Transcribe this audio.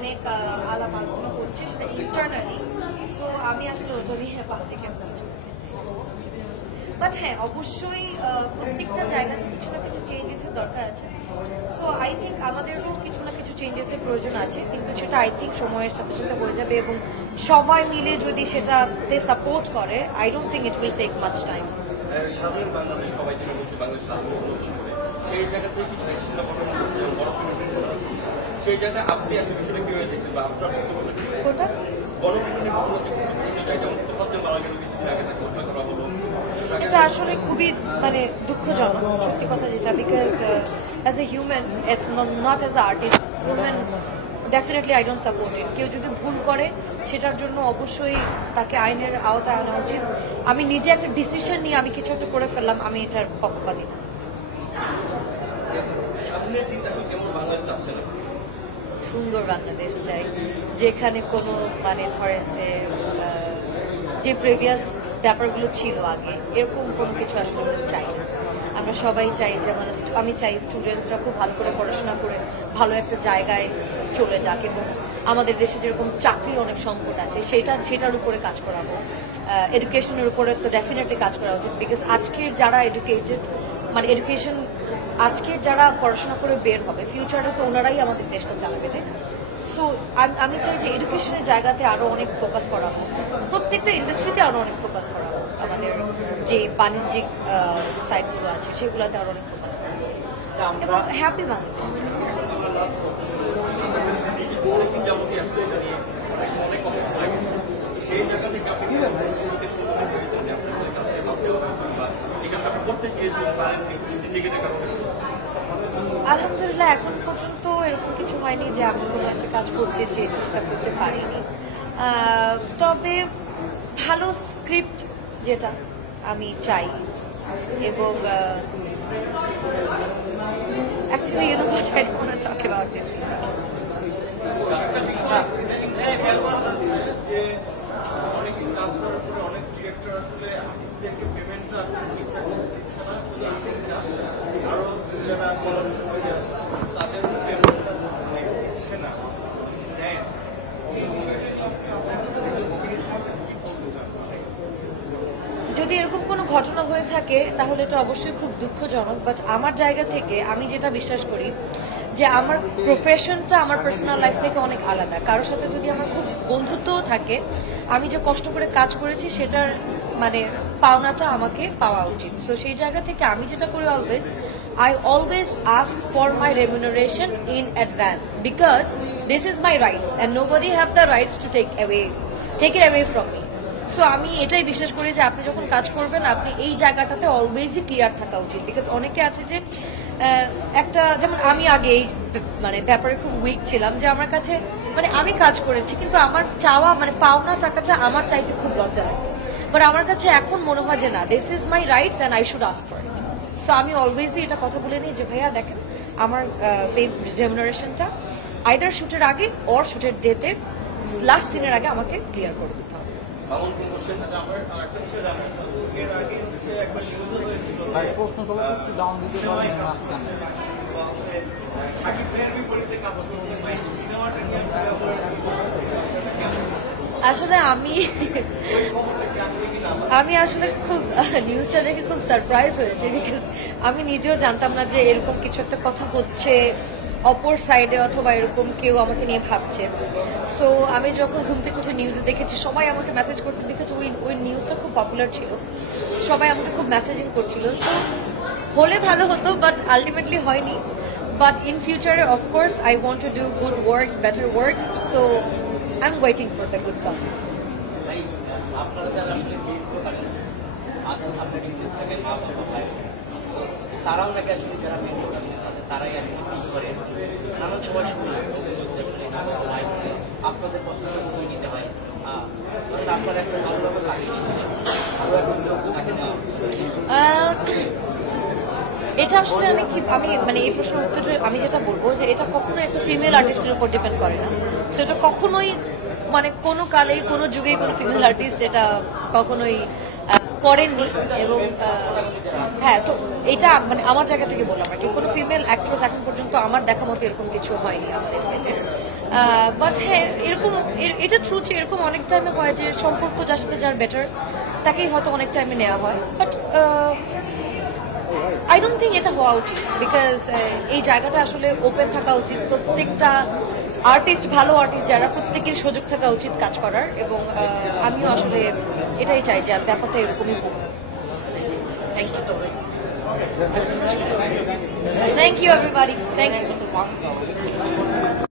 অনেক আলাপ আলোচনা করছে সেটা ইন্টারনালি। সো আমি আসলে ওটা নিয়ে পাবলিকে বাট হ্যাঁ, অবশ্যই প্রত্যেকটা জায়গাতে কিছু না কিছু চেঞ্জেসের দরকার আছে। সো আই থিঙ্ক আমাদেরও কিছু না কিছু চেঞ্জেসের প্রয়োজন আছে, কিন্তু সেটা আই থিঙ্ক সময়ের সাথে সাথে হয়ে যাবে, এবং সবাই মিলে যদি সেটাতে সাপোর্ট করে, I don't think it will take much time. সাধারণ বাংলাদেশ সবাই যেটা বলছে বাংলাদেশ সেই জায়গা থেকে কিছু একটা ঘটনা সেই জায়গায় আপনি আসলে বিষয়টা কি হয়ে দেখছেন বা আপনার কোনটা গণপিটুনির ঘটনা যে বিভিন্ন জায়গায় যেমন তোফাজ্জল মারা গেল কিছুদিন আগে তাকে হত্যা করা হলো, এটা আসলে খুবই মানে দুঃখজনক সত্যি কথা যেটা, because as a human, not as a artist, human definitely I don't support ইট। কেউ যদি ভুল করে সেটার জন্য অবশ্যই তাকে আইনের আওতায় আনা উচিত। আমি নিজে একটা ডিসিশন নিয়ে আমি কিছু একটা করে ফেললাম, আমি এটার পক্ষপাতী না। সামনের দিনটা কেমন বাংলাদেশ যাচ্ছে না? সুন্দর বাংলাদেশ চাই, যেখানে কোনো মানে ধরেন যে প্রিভিয়াস ব্যাপারগুলো ছিল আগে, এরকম কোনো কিছু আসলে চাই না। আমরা সবাই চাই যে মানে আমি চাই স্টুডেন্টসরা খুব ভালো করে পড়াশোনা করে ভালো একটা জায়গায় চলে যাক, এবং আমাদের দেশে যেরকম চাকরির অনেক সংকট আছে সেটার উপরে কাজ করাবো। এডুকেশনের উপরে তো ডেফিনেটলি কাজ করা উচিত, বিকজ আজকের যারা এডুকেটেড মানে এডুকেশন আজকের যারা পড়াশোনা করে বের হবে, ফিউচারে তো ওনারাই আমাদের দেশটা চালাবে, তাই না? সো আমি চাই যে এডুকেশনের জায়গাতে আরো অনেক ফোকাস করা হোক, প্রত্যেকটা ইন্ডাস্ট্রিতে আরো অনেক ফোকাস করা হোক, আমাদের যে বাণিজ্যিক সাইটগুলো আছে সেগুলোতে আরো অনেক ফোকাস করা হোক, এবং হ্যাপি বাংলাদেশ। সেই জায়গা থেকে আপনি করতে চেয়েছিলেন আলহামদুলিল্লাহ এখন পর্যন্ত এরকম কিছু হয়নি যে আমি কোনো একটা কাজ করতে চেয়েছি সেটা করতে পারিনি। তবে ভালো স্ক্রিপ্ট যেটা আমি চাই, এবং actually you know what, I don't want to talk about this. অনেক কাজ করার পরে অনেক ডিরেক্টর আসলে আর্টিস্টদেরকে পেমেন্টটা ঠিকঠাক দিচ্ছে না, আরো যারা বলার সময় তাদের পেমেন্টটা দিচ্ছে না। যদি এরকম কোনো ঘটনা হয়ে থাকে তাহলে এটা অবশ্যই খুব দুঃখজনক, বাট আমার জায়গা থেকে আমি যেটা বিশ্বাস করি যে আমার প্রফেশনটা আমার পার্সোনাল লাইফ থেকে অনেক আলাদা। কারোর সাথে যদি আমার খুব বন্ধুত্বও থাকে, আমি যে কষ্ট করে কাজ করেছি সেটার মানে পাওনাটা আমাকে পাওয়া উচিত। সো সেই জায়গা থেকে আমি যেটা করি, I always ask for my remuneration in advance, because this is my rights and nobody have the rights to take it away from me. So আমি এটাই বিশ্বাস করি যে আপনি যখন কাজ করবেন আপনি এই জায়গাটাতে অলওয়েজই ক্লিয়ার থাকা উচিত, বিকজ অনেকে আছে যে একটা, যেমন আমি আগে এই মানে ব্যাপারে খুব উইক ছিলাম যে আমার কাছে মানে আমি কাজ করেছি কিন্তু আমার চাওয়া মানে পাওনা টাকাটা আমার চাইতে খুব লজ্জা লাগতো, বাট আমার কাছে এখন মনে হয় যে না, this is my rights and I should ask for it. So আমি অলওয়েজই এটা কথা বলে নিই যে ভাইয়া দেখেন আমার রেমুনারেশনটা আইদার শুটের আগে অর শুটের ডেতে লাস্ট সিনের আগে আমাকে ক্লিয়ার করে দিতে হবে। প্রশ্ন চলে একটু ডাউন দিতে পারেন মাঝখানে। আসলে আমি আসলে খুব নিউজটা দেখে খুব সারপ্রাইজ হয়েছে, বিকজ আমি নিজেও জানতাম না যে এরকম কিছু একটা কথা হচ্ছে অপর সাইডে, অথবা এরকম কেউ আমাকে নিয়ে ভাবছে। সো আমি যখন ঘুম থেকে উঠে নিউজে দেখেছি সবাই আমাকে মেসেজ করছে, বিকজ ওই নিউজটা খুব পপুলার ছিল, সবাই আমাকে খুব মেসেজিং করছিল। সো হলে ভালো হতো, বাট আলটিমেটলি হয়নি। বাট ইন ফিউচারে of course I want to do good works, better works, so I am waiting for the good come. তারাও নাকি আসলে যারা তারাই আসলে করে নানান সময় শুনে আপনাদের পছন্দ বই নিতে হয়, আপনার একটা ভালো কাহিনী আরো এখন তাকে দেওয়া এটা আসলে আমি মানে এই প্রশ্নের উত্তরে আমি যেটা বলবো যে এটা কখনোই একটা ফিমেল আর্টিস্টের উপর ডিপেন্ড করে না। সেটা কখনোই মানে কোনো কালেই কোনো যুগেই কোনো ফিমেল আর্টিস্ট এটা কখনোই করেননি, এবং হ্যাঁ, তো এটা মানে আমার জায়গা থেকে বললাম আর কি, কোনো ফিমেল অ্যাক্ট্রেস এখন পর্যন্ত আমার দেখা মতো এরকম কিছু হয়নি আমাদের সেটে। বাট হ্যাঁ এরকম এটা ট্রু যে এরকম অনেক টাইমে হয় যে সম্পর্ক যার সাথে যার বেটার তাকেই হয়তো অনেক টাইমে নেওয়া হয় বাট আই ডোন্ট থিঙ্ক এটা হওয়া উচিত বিকজ এই জায়গাটা আসলে ওপেন থাকা উচিত প্রত্যেকটা আর্টিস্ট ভালো আর্টিস্ট যারা প্রত্যেকের সুযোগ থাকা উচিত কাজ করার এবং আমিও আসলে এটাই চাই যে ব্যাপারটা এরকমই হোক thank you everybody thank you